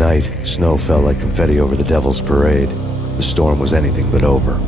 night, snow fell like confetti over the Devil's Parade. The storm was anything but over.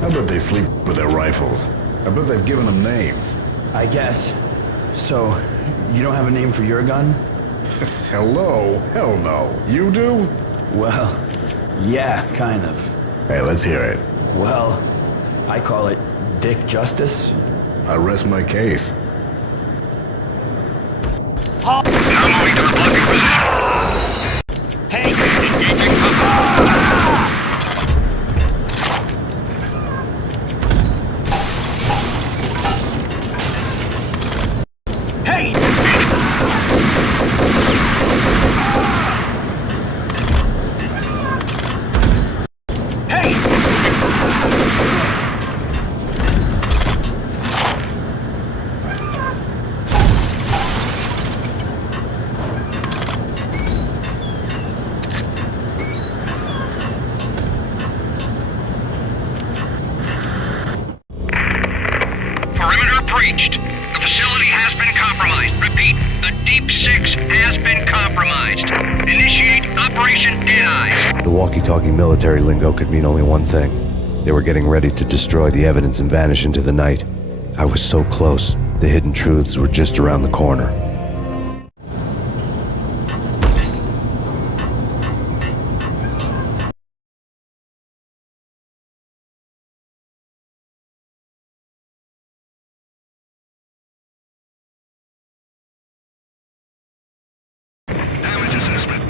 I bet they sleep with their rifles. I bet they've given them names. I guess. So, you don't have a name for your gun? Hello? Hell no. You do? Well, yeah, kind of. Hey, let's hear it. Well, I call it Dick Justice. I rest my case. Now moving to the blocking position. Hey! Engaging cover. Hey! Hey! Perimeter breached. The facility has been compromised. Repeat, the Deep Six has been compromised. Initiate Operation Dead Eyes. The walkie-talkie military lingo could mean only one thing. They were getting ready to destroy the evidence and vanish into the night. I was so close. The hidden truths were just around the corner. Damage assessment.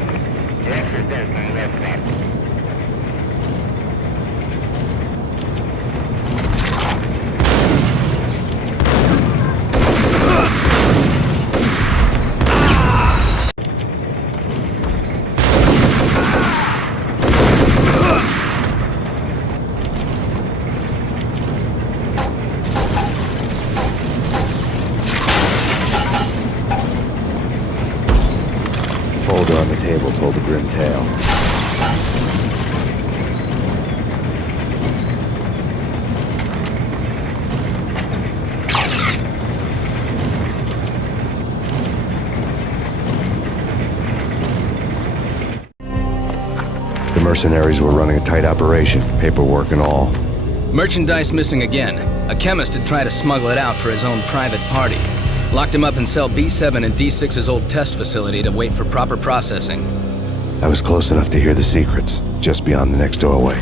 Folder on the table told a grim tale. The mercenaries were running a tight operation, paperwork and all. Merchandise missing again. A chemist had tried to smuggle it out for his own private party. Locked him up in cell B7 in D6's old test facility to wait for proper processing. I was close enough to hear the secrets, just beyond the next doorway.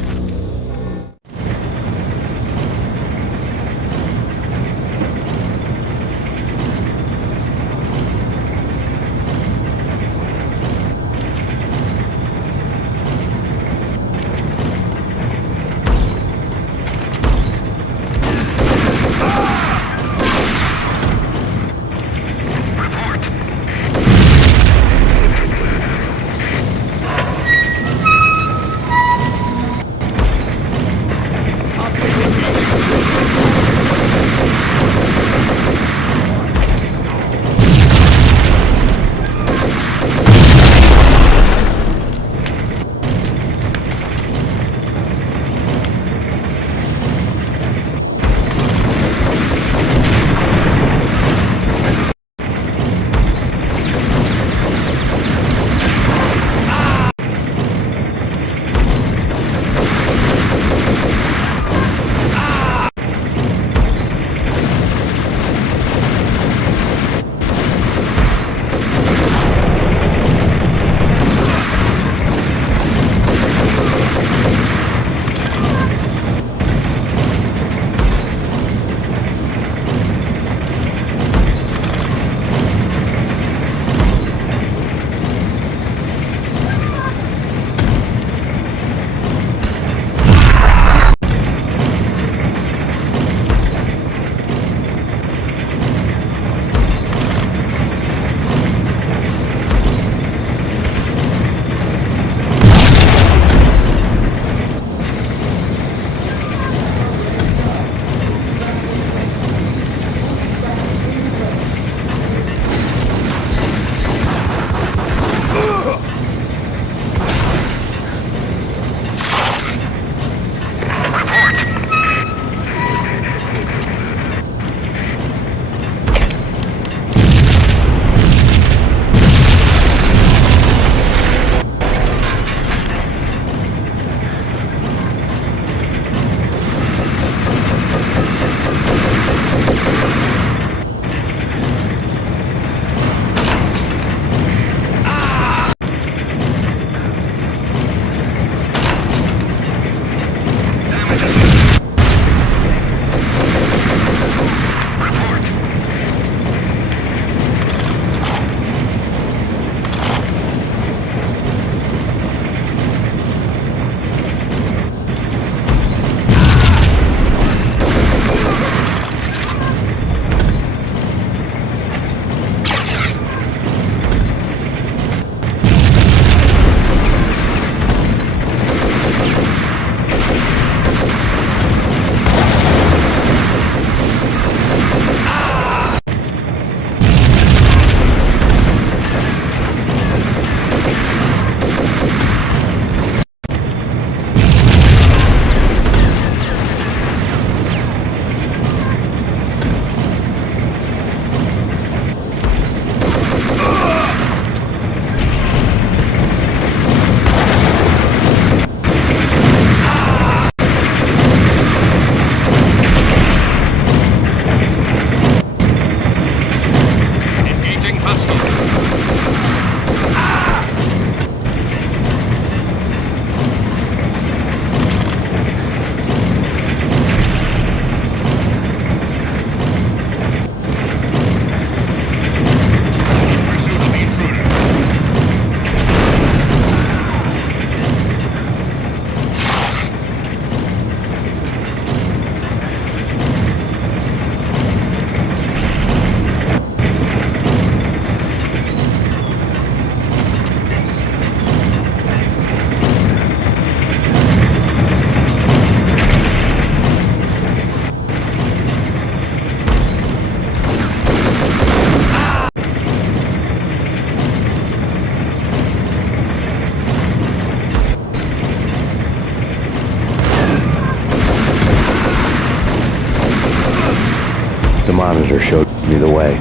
monitor showed me the way.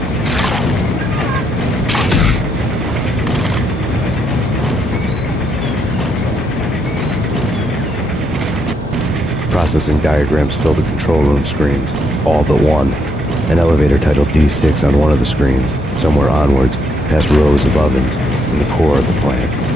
Processing diagrams filled the control room screens, all but one. An elevator titled D6 on one of the screens, somewhere onwards, past rows of ovens, in the core of the plant.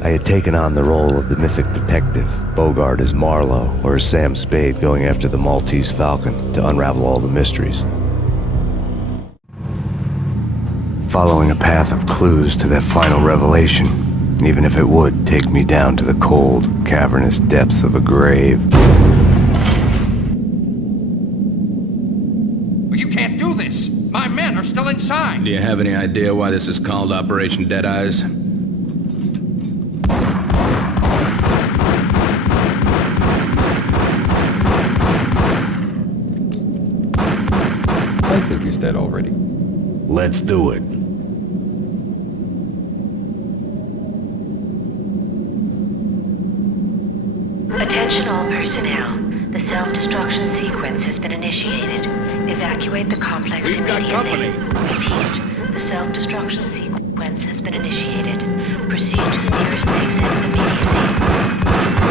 I had taken on the role of the mythic detective, Bogart as Marlowe or as Sam Spade going after the Maltese Falcon to unravel all the mysteries. Following a path of clues to that final revelation, even if it would take me down to the cold, cavernous depths of a grave. You can't do this! My men are still inside! Do you have any idea why this is called Operation Dead Eyes? I think he's dead already. Let's do it. Attention all personnel. The self-destruction sequence has been initiated. Evacuate the complex We've got immediately. company. Repeat. The self-destruction sequence has been initiated. Proceed to the nearest exit immediately.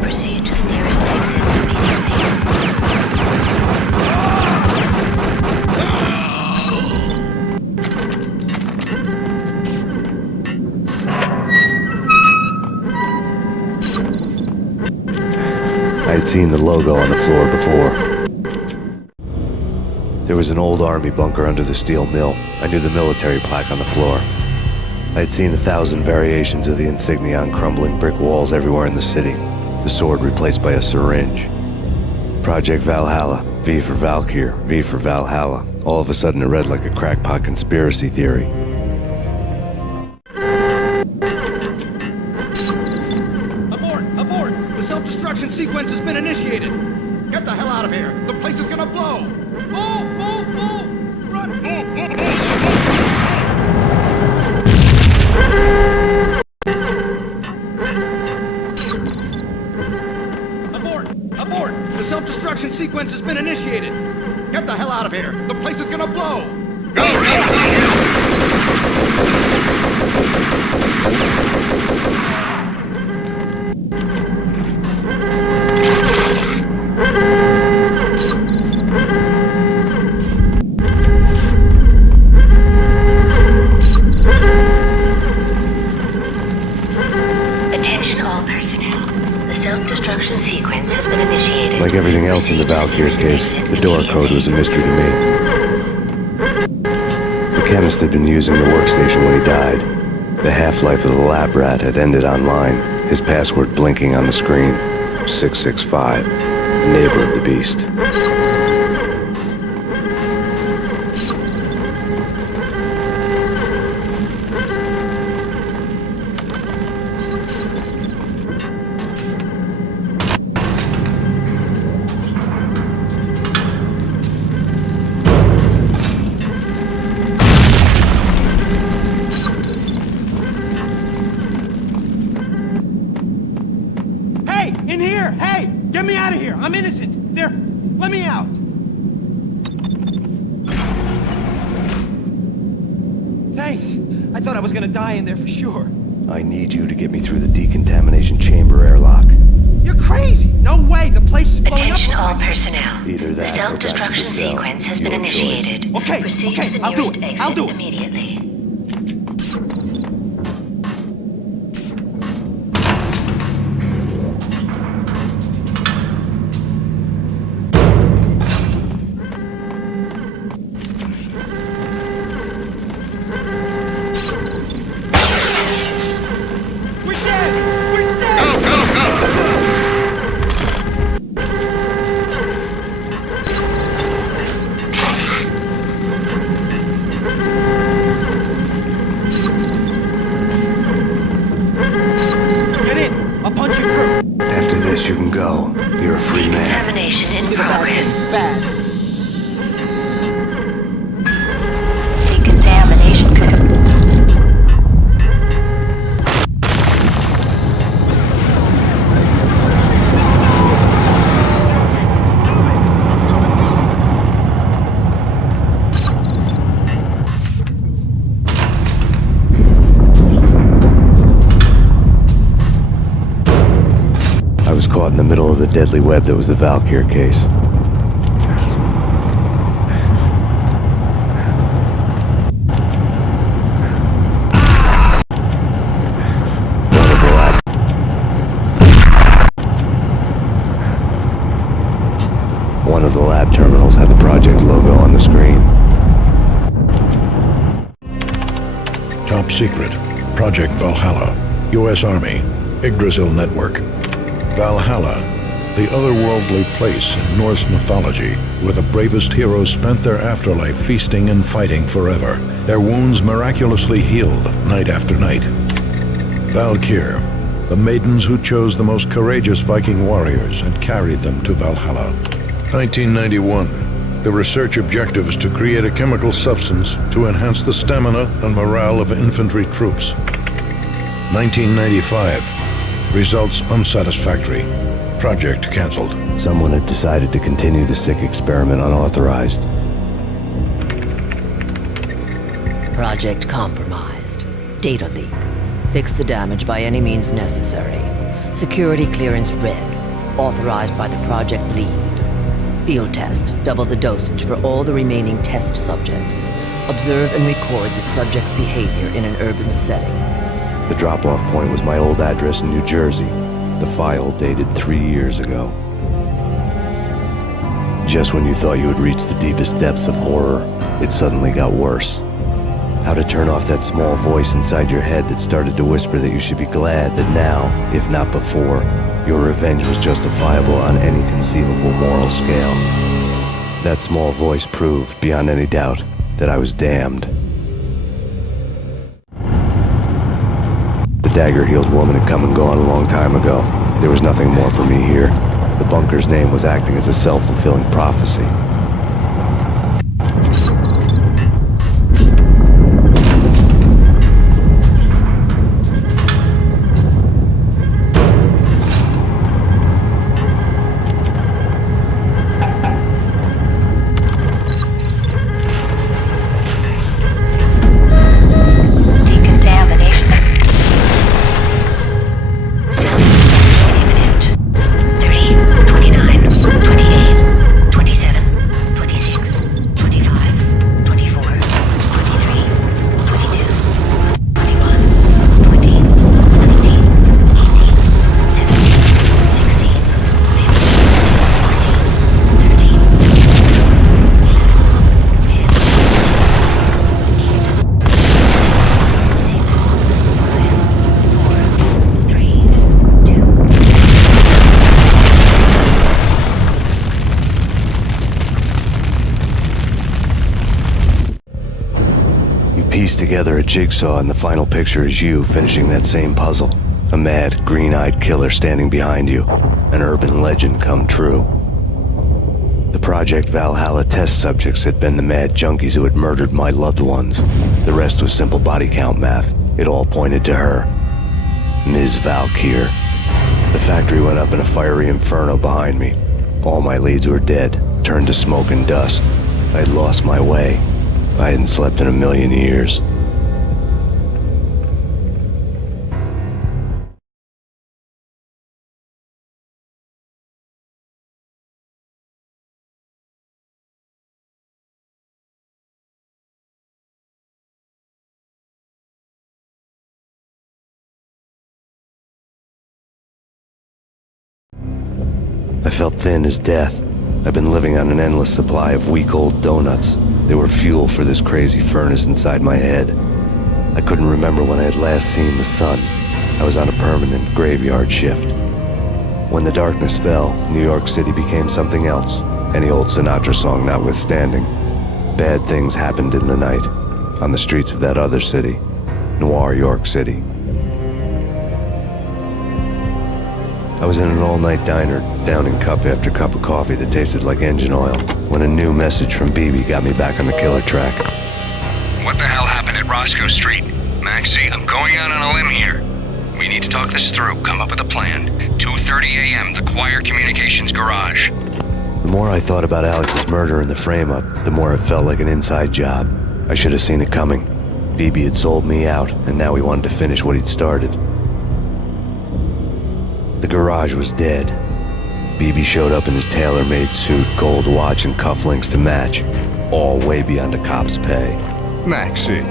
Proceed to the nearest exit immediately. I had seen the logo on the floor before. There was an old army bunker under the steel mill. I knew the military plaque on the floor. I had seen 1,000 variations of the insignia on crumbling brick walls everywhere in the city. The sword replaced by a syringe. Project Valhalla, V for Valkyr, V for Valhalla. All of a sudden it read like a crackpot conspiracy theory. Abort! Abort! The self-destruction sequence has been initiated! Get the hell out of here! The place is gonna blow! Move! Move! Move! Run! Abort! Abort! The self-destruction sequence has been initiated! Get the hell out of here! The place is gonna blow! Attention all personnel. The self-destruction sequence has been initiated. Like everything else in the Valkyr case, the door code was a mystery to me. The chemist had been using the workstation when he died. The half-life of the lab rat had ended online, his password blinking on the screen. 665, the neighbor of the beast. Hey! In here! Hey! Get me out of here! I'm innocent! There! Let me out! Thanks! I thought I was gonna die in there for sure. I need you to get me through the decontamination chamber airlock. You're crazy! No way! The place is blowing up! Attention for all Christ's sake. personnel. Either that The or back to self-destruction the cell. sequence has been Your choice. initiated. Okay, Proceed okay, to the I'll do nearest it. exit I'll do it. immediately. We're dead! We're dead! Get in! I'll punch you through! After this, you can go. You're a free man. Decontamination in progress. Bad. Decontamination. I I was caught in the middle of the deadly web that was the Valkyr case. One of the lab terminals had the project logo on the screen. Top secret. Project Valhalla. U.S. Army. Yggdrasil Network. Valhalla, the otherworldly place in Norse mythology where the bravest heroes spent their afterlife feasting and fighting forever, their wounds miraculously healed night after night. Valkyr, the maidens who chose the most courageous Viking warriors and carried them to Valhalla. 1991. The research objective is to create a chemical substance to enhance the stamina and morale of infantry troops. 1995. Results unsatisfactory. Project canceled. Someone had decided to continue the sick experiment unauthorized. Project compromised. Data leak. Fix the damage by any means necessary. Security clearance red. Authorized by the project lead. Field test. Double the dosage for all the remaining test subjects. Observe and record the subject's behavior in an urban setting. The drop-off point was my old address in New Jersey. The file dated 3 years ago. Just when you thought you had reached the deepest depths of horror, it suddenly got worse. How to turn off that small voice inside your head that started to whisper that you should be glad that now, if not before, your revenge was justifiable on any conceivable moral scale. That small voice proved, beyond any doubt, that I was damned. The dagger-heeled woman had come and gone a long time ago. There was nothing more for me here. The bunker's name was acting as a self-fulfilling prophecy. Piece together a jigsaw, and the final picture is you finishing that same puzzle. A mad, green-eyed killer standing behind you. An urban legend come true. The Project Valhalla test subjects had been the mad junkies who had murdered my loved ones. The rest was simple body count math. It all pointed to her. Ms. Valkyr. The factory went up in a fiery inferno behind me. All my leads were dead, turned to smoke and dust. I had lost my way. I hadn't slept in a million years. I felt thin as death. I've been living on an endless supply of week-old donuts. They were fuel for this crazy furnace inside my head. I couldn't remember when I had last seen the sun. I was on a permanent graveyard shift. When the darkness fell, New York City became something else, any old Sinatra song notwithstanding. Bad things happened in the night, on the streets of that other city, Noir York City. I was in an all-night diner, downing cup after cup of coffee that tasted like engine oil, when a new message from BB got me back on the killer track. What the hell happened at Roscoe Street? Maxie, I'm going out on a limb here. We need to talk this through, come up with a plan. 2:30 a.m., the Choir Communications Garage. The more I thought about Alex's murder and the frame-up, the more it felt like an inside job. I should have seen it coming. BB had sold me out, and now he wanted to finish what he'd started. The garage was dead. BB showed up in his tailor-made suit, gold watch, and cufflinks to match, all way beyond a cop's pay. Maxie.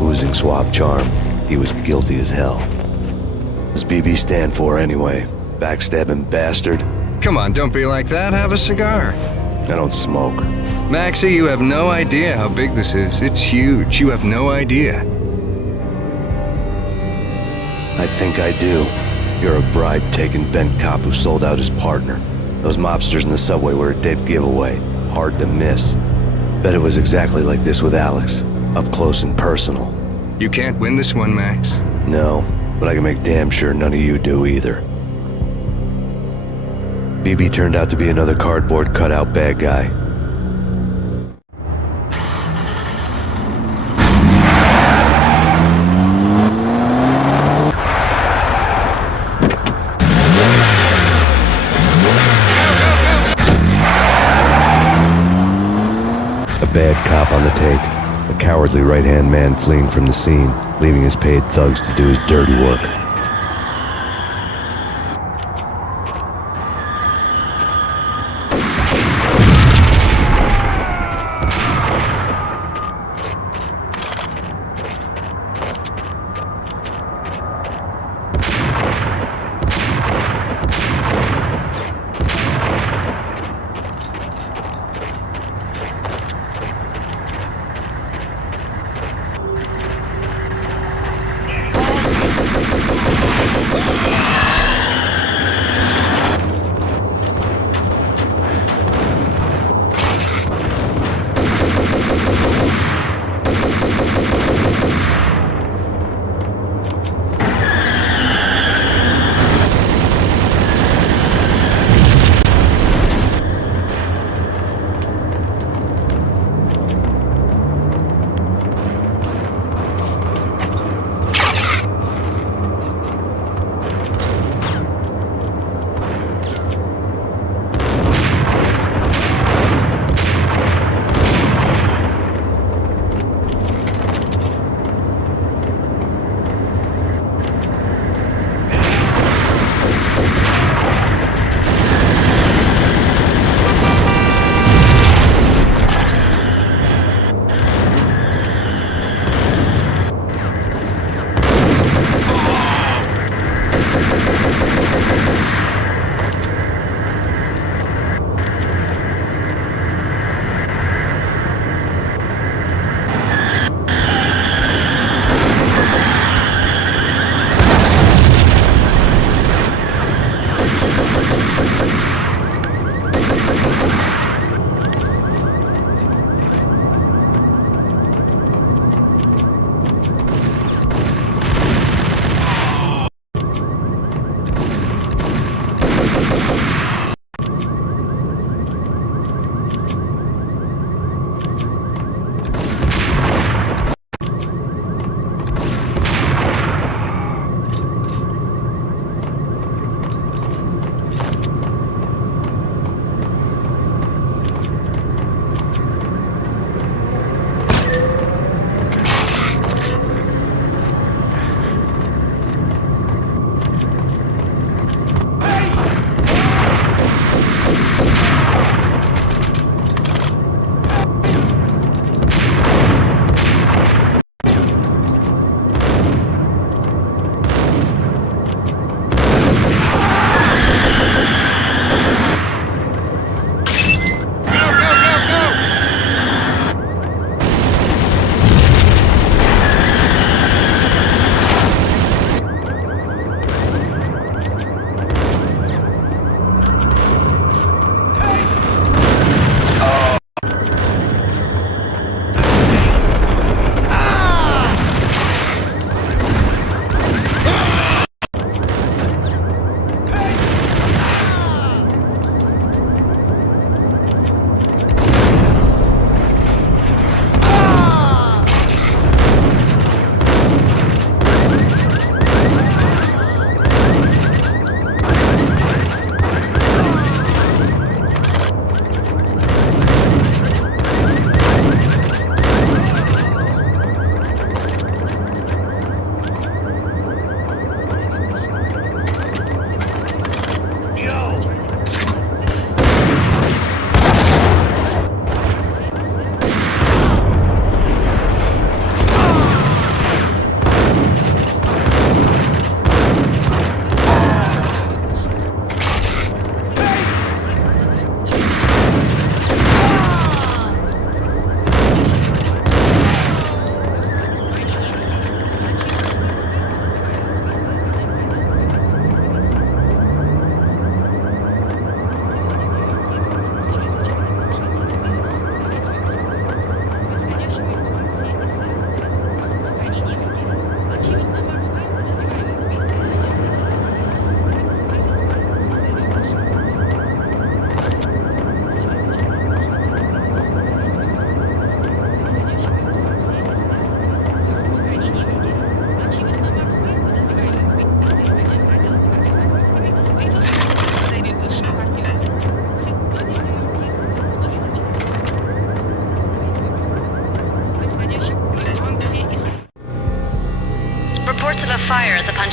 Oozing suave charm, he was guilty as hell. What does BB stand for anyway? Backstabbing bastard? Come on, don't be like that. Have a cigar. I don't smoke. Maxie, you have no idea how big this is. It's huge. You have no idea. I think I do. You're a bribe-taking bent cop who sold out his partner. Those mobsters in the subway were a dead giveaway. Hard to miss. Bet it was exactly like this with Alex. Up close and personal. You can't win this one, Max. No, but I can make damn sure none of you do either. BB turned out to be another cardboard cutout bad guy. A bad cop on the take. A cowardly right-hand man fleeing from the scene, leaving his paid thugs to do his dirty work.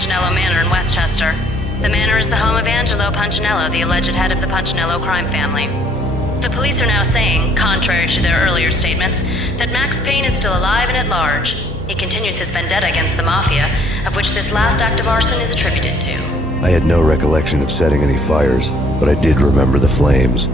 Punchinello Manor in Westchester. The manor is the home of Angelo Punchinello, the alleged head of the Punchinello crime family. The police are now saying, contrary to their earlier statements, that Max Payne is still alive and at large. He continues his vendetta against the Mafia, of which this last act of arson is attributed to. I had no recollection of setting any fires, but I did remember the flames.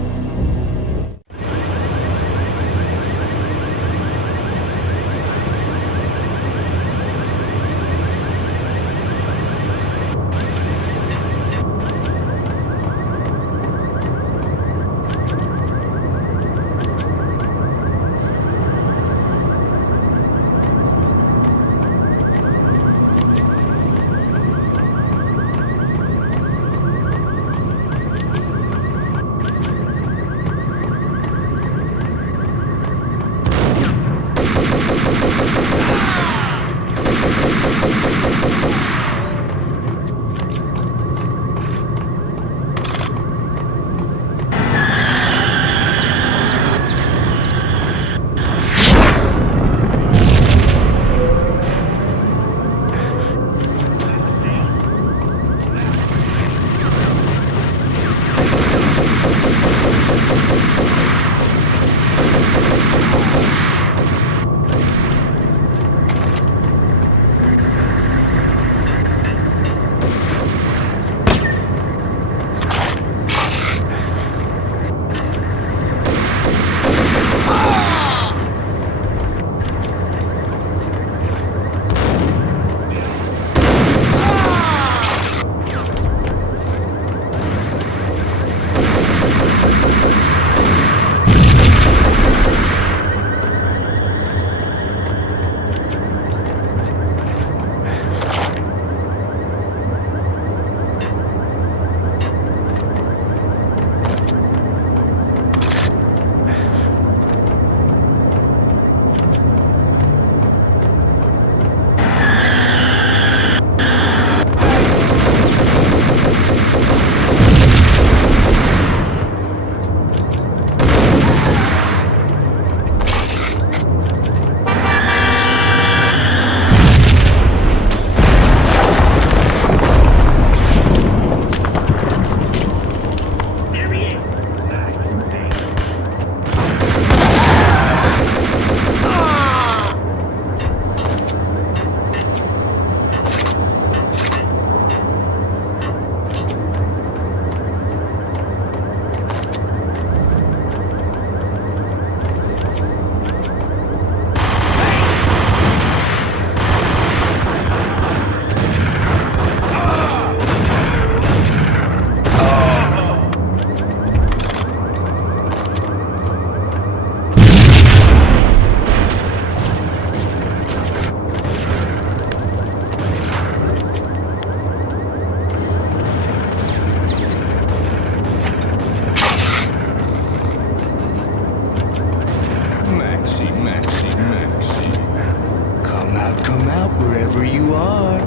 Come out wherever you are.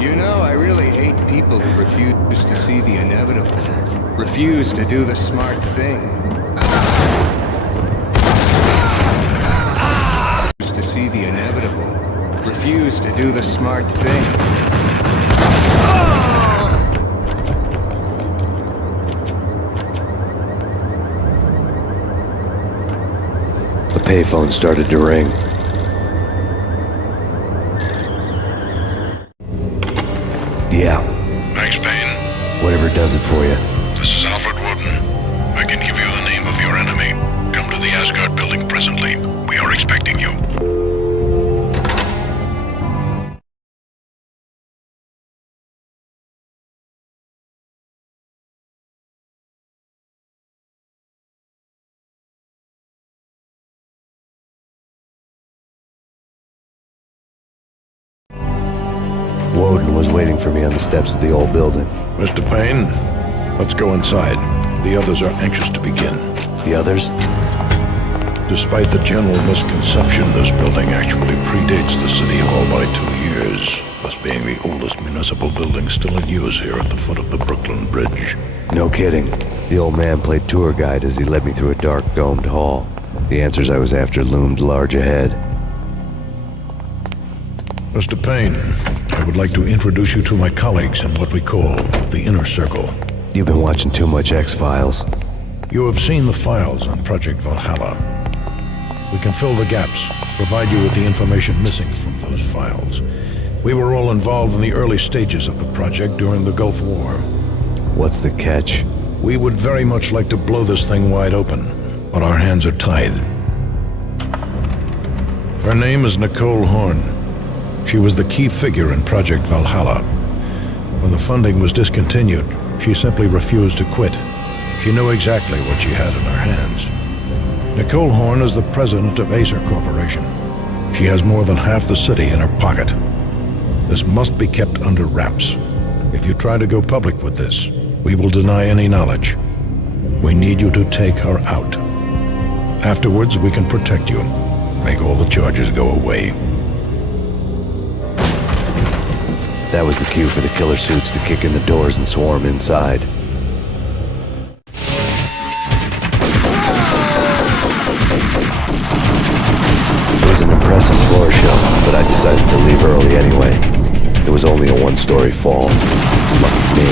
You know, I really hate people who refuse to see the inevitable. Refuse to do the smart thing. Refuse to see the inevitable. Refuse to do the smart thing. The payphone started to ring. Yeah, Max Payne, whatever does it for you. this is Alfred Woden. I can give you the name of your enemy. Come to the Asgard building presently. We are expecting you. Woden was waiting for me on the steps of the old building. Mr. Payne, let's go inside. The others are anxious to begin. The others? Despite the general misconception, this building actually predates the City Hall by 2 years, thus being the oldest municipal building still in use here at the foot of the Brooklyn Bridge. No kidding. The old man played tour guide as he led me through a dark, domed hall. The answers I was after loomed large ahead. Mr. Payne, I I would like to introduce you to my colleagues in what we call the Inner Circle. You've been watching too much X-Files. You have seen the files on Project Valhalla. We can fill the gaps, provide you with the information missing from those files. We were all involved in the early stages of the project during the Gulf War. What's the catch? We would very much like to blow this thing wide open, but our hands are tied. Her name is Nicole Horn. She was the key figure in Project Valhalla. When the funding was discontinued, she simply refused to quit. She knew exactly what she had in her hands. Nicole Horn is the president of Acer Corporation. She has more than half the city in her pocket. This must be kept under wraps. If you try to go public with this, we will deny any knowledge. We need you to take her out. Afterwards, we can protect you. Make all the charges go away. That was the cue for the killer suits to kick in the doors and swarm inside. It was an impressive floor show, but I decided to leave early anyway. It was only a one-story fall. Lucky me.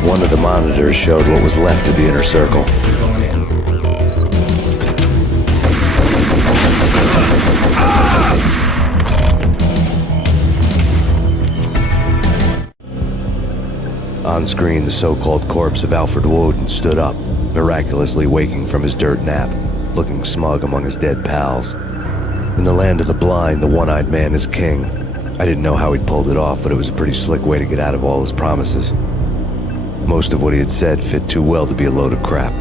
One of the monitors showed what was left of the Inner Circle. On screen, the so-called corpse of Alfred Woden stood up, miraculously waking from his dirt nap, looking smug among his dead pals. In the land of the blind, the one-eyed man is king. I didn't know how he'd pulled it off, but it was a pretty slick way to get out of all his promises. Most of what he had said fit too well to be a load of crap.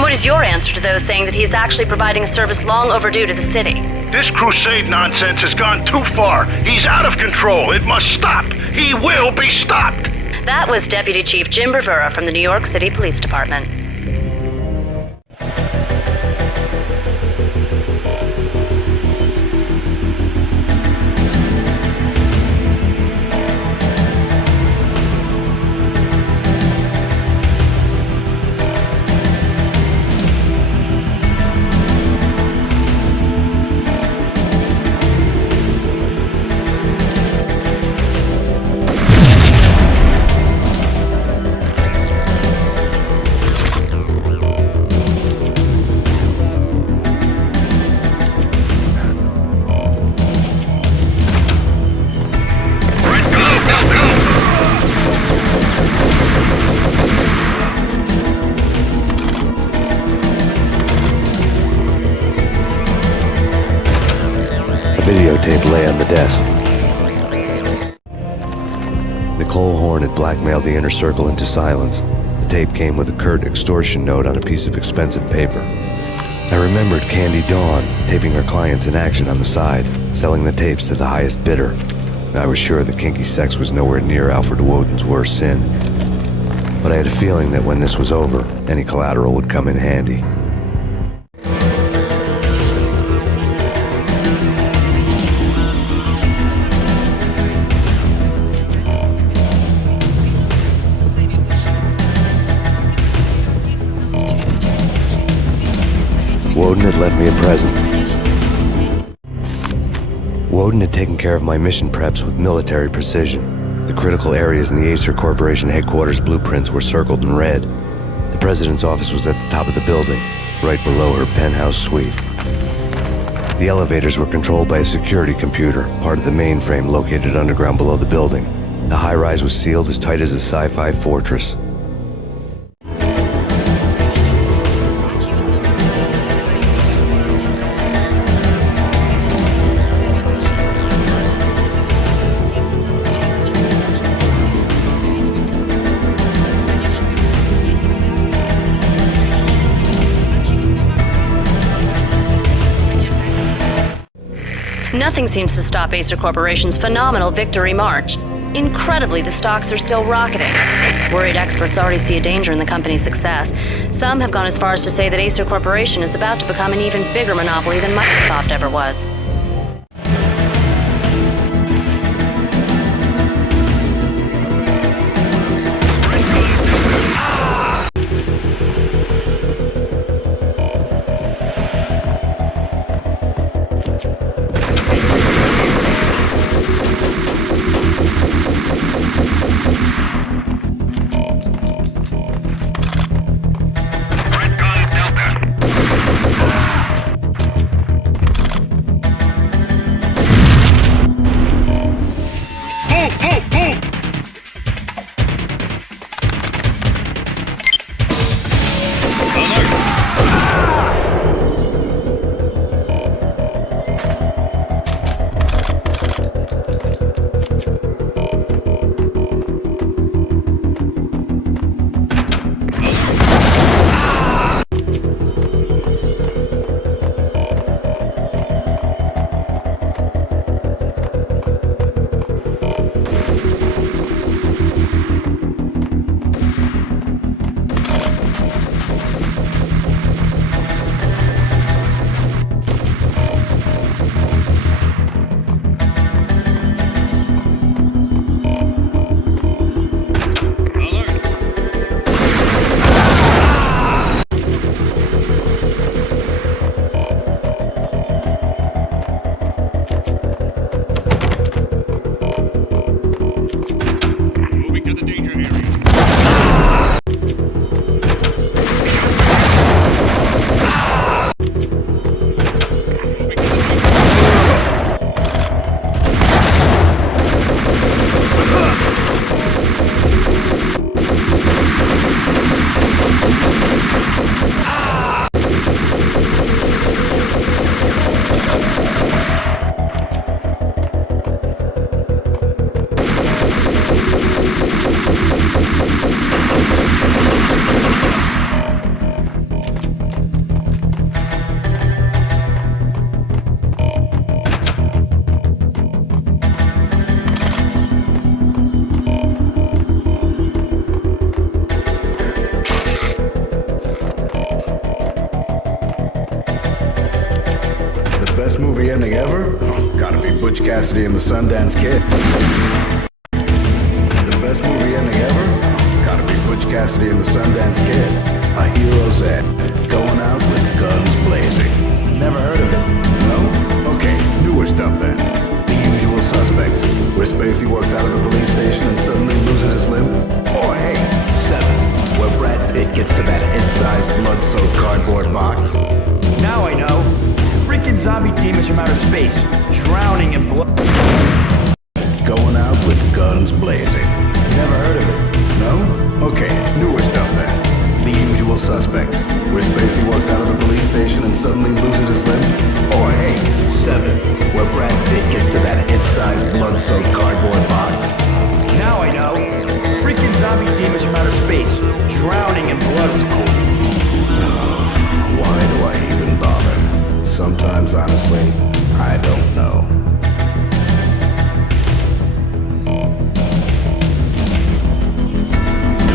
What is your answer to those saying that he is actually providing a service long overdue to the city? This crusade nonsense has gone too far. He's out of control. It must stop. He will be stopped. That was Deputy Chief Jim Bravura from the New York City Police Department. desk. Nicole Horn had blackmailed the inner circle into silence. The tape came with a curt extortion note on a piece of expensive paper. I remembered Candy Dawn taping her clients in action on the side, selling the tapes to the highest bidder. I was sure that kinky sex was nowhere near Alfred Woden's worst sin. But I had a feeling that when this was over, any collateral would come in handy. Woden had left me a present. Woden had taken care of my mission preps with military precision. The critical areas in the Acer Corporation headquarters blueprints were circled in red. The president's office was at the top of the building, right below her penthouse suite. The elevators were controlled by a security computer, part of the mainframe located underground below the building. The high-rise was sealed as tight as a sci-fi fortress. Nothing seems to stop Acer Corporation's phenomenal victory march. Incredibly, the stocks are still rocketing. Worried experts already see a danger in the company's success. Some have gone as far as to say that Acer Corporation is about to become an even bigger monopoly than Microsoft ever was. Best movie ending ever? Oh, gotta be Butch Cassidy and the Sundance Kid. The best movie ending ever? Oh, gotta be Butch Cassidy and the Sundance Kid. A hero's end, going out with guns blazing. Never heard of it? No? Okay, newer stuff then. The Usual Suspects, where Spacey walks out of the police station and suddenly loses his limb. Or hey, 7, where Brad Pitt gets to that id-sized blood-soaked cardboard box. Now I know. Freaking zombie demons from outer space, drowning in blood. Going out with guns blazing. Never heard of it? No? Okay, newer stuff then. The Usual Suspects, where Spacey walks out of the police station and suddenly loses his limb. Or hey, B7, where Brad Pitt gets to that hit-sized blood-soaked cardboard box. Now I know. Freaking zombie demons from outer space. Drowning in blood was cool. Why do I even bother? Sometimes, honestly, I don't know.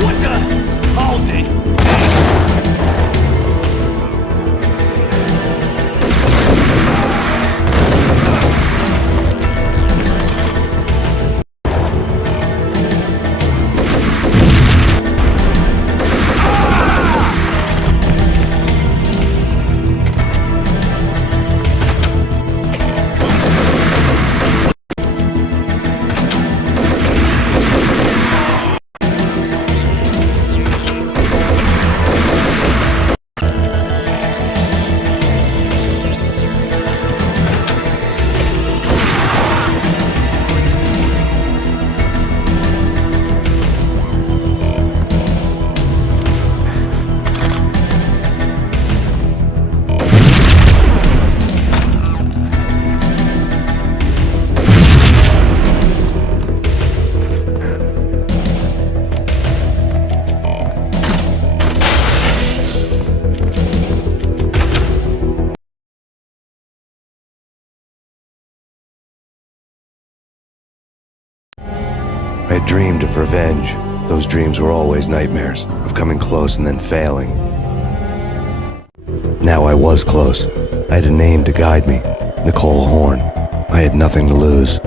What the? Hold it! I had dreamed of revenge. Those dreams were always nightmares, of coming close and then failing. Now I was close. I had a name to guide me, Nicole Horn. I had nothing to lose.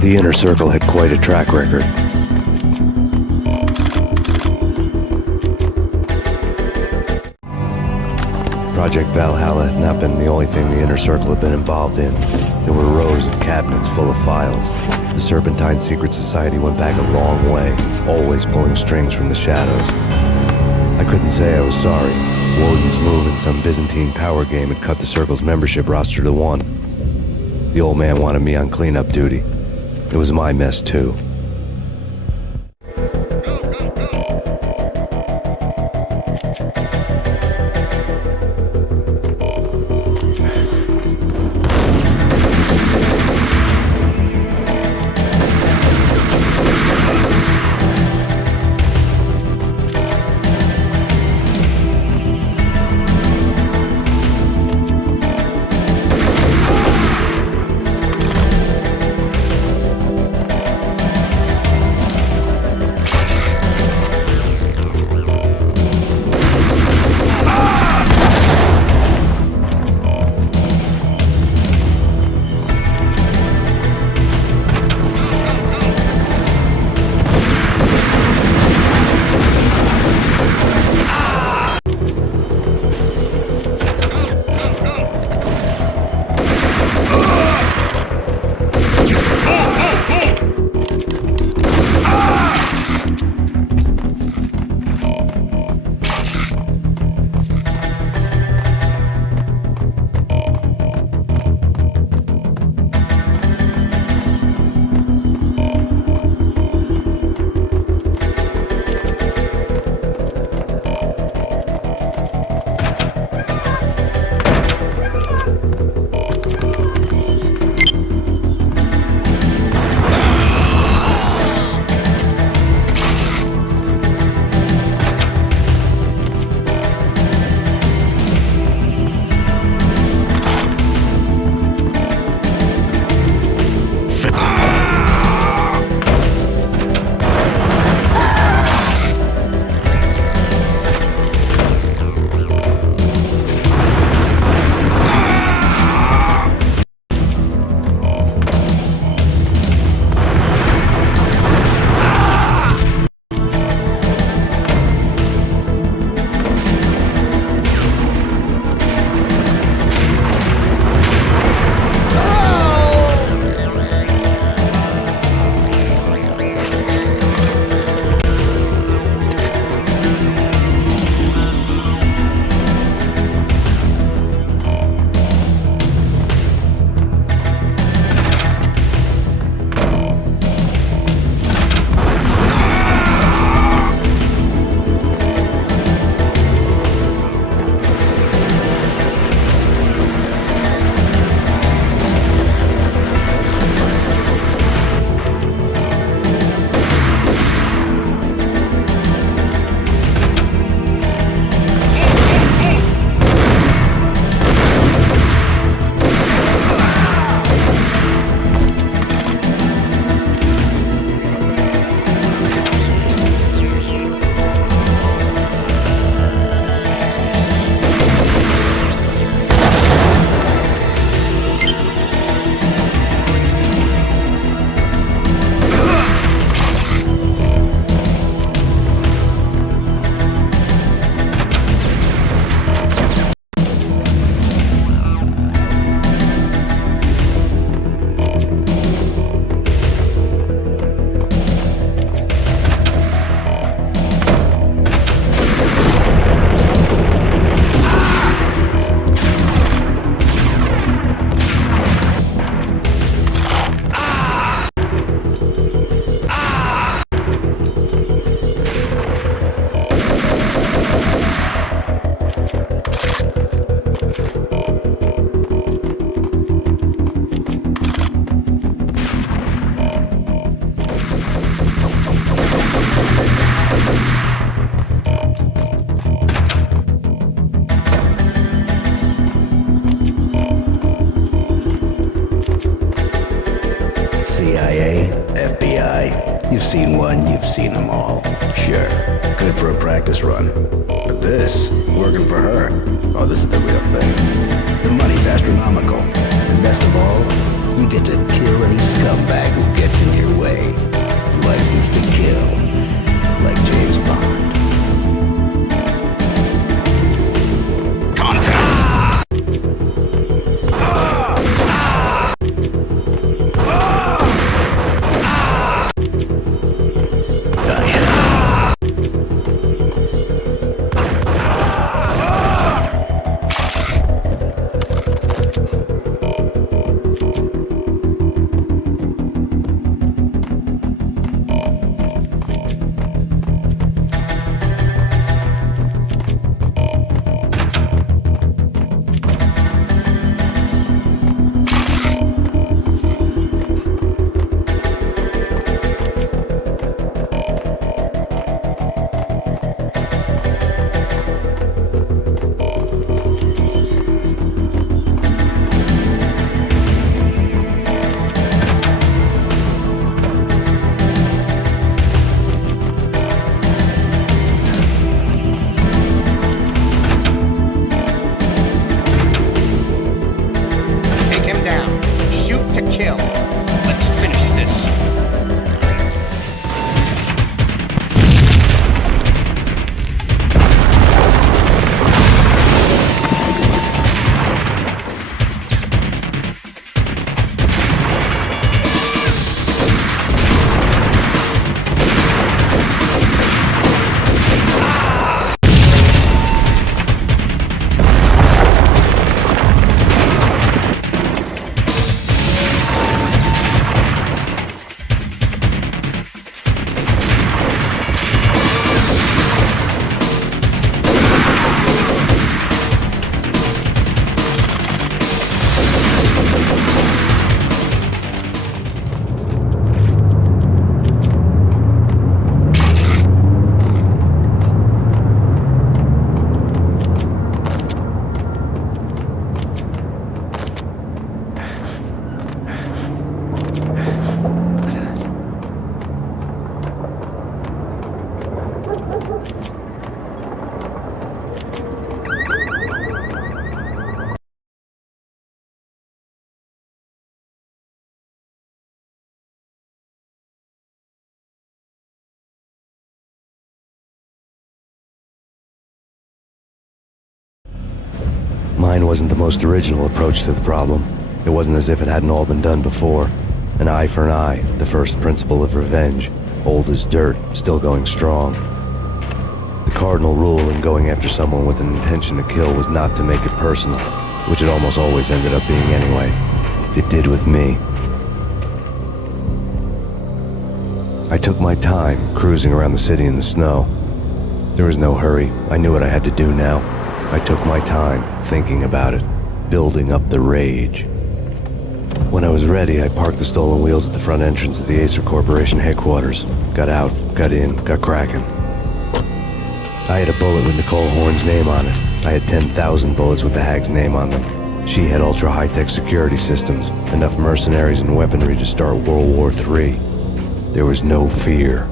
The Inner Circle had quite a track record. Project Valhalla had not been the only thing the Inner Circle had been involved in. There were rows of cabinets full of files. The Serpentine Secret Society went back a long way, always pulling strings from the shadows. I couldn't say I was sorry. Woden's move in some Byzantine power game had cut the Circle's membership roster to 1. The old man wanted me on cleanup duty. It was my mess, too. seen one, you've seen them all. Sure, good for a practice run. But this, working for her, oh, this is the real thing. The money's astronomical. And best of all, you get to kill any scumbag who gets in your way. License to kill, like James Bond. Mine wasn't the most original approach to the problem. It wasn't as if it hadn't all been done before. An eye for an eye, the first principle of revenge. Old as dirt, still going strong. The cardinal rule in going after someone with an intention to kill was not to make it personal, which it almost always ended up being anyway. It did with me. I took my time, cruising around the city in the snow. There was no hurry. I knew what I had to do now. I took my time, thinking about it, building up the rage. When I was ready, I parked the stolen wheels at the front entrance of the Acer Corporation headquarters. Got out, got in, got cracking. I had a bullet with Nicole Horn's name on it. I had 10,000 bullets with the Hag's name on them. She had ultra-high-tech security systems, enough mercenaries and weaponry to start World War III. There was no fear.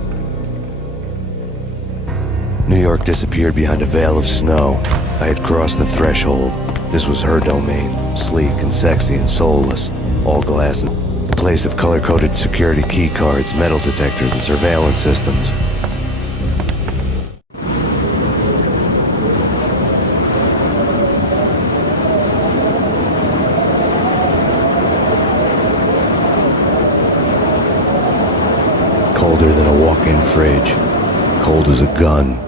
New York disappeared behind a veil of snow. I had crossed the threshold. This was her domain, sleek and sexy and soulless, all glass, a place of color-coded security key cards, metal detectors, and surveillance systems. Colder than a walk-in fridge, cold as a gun.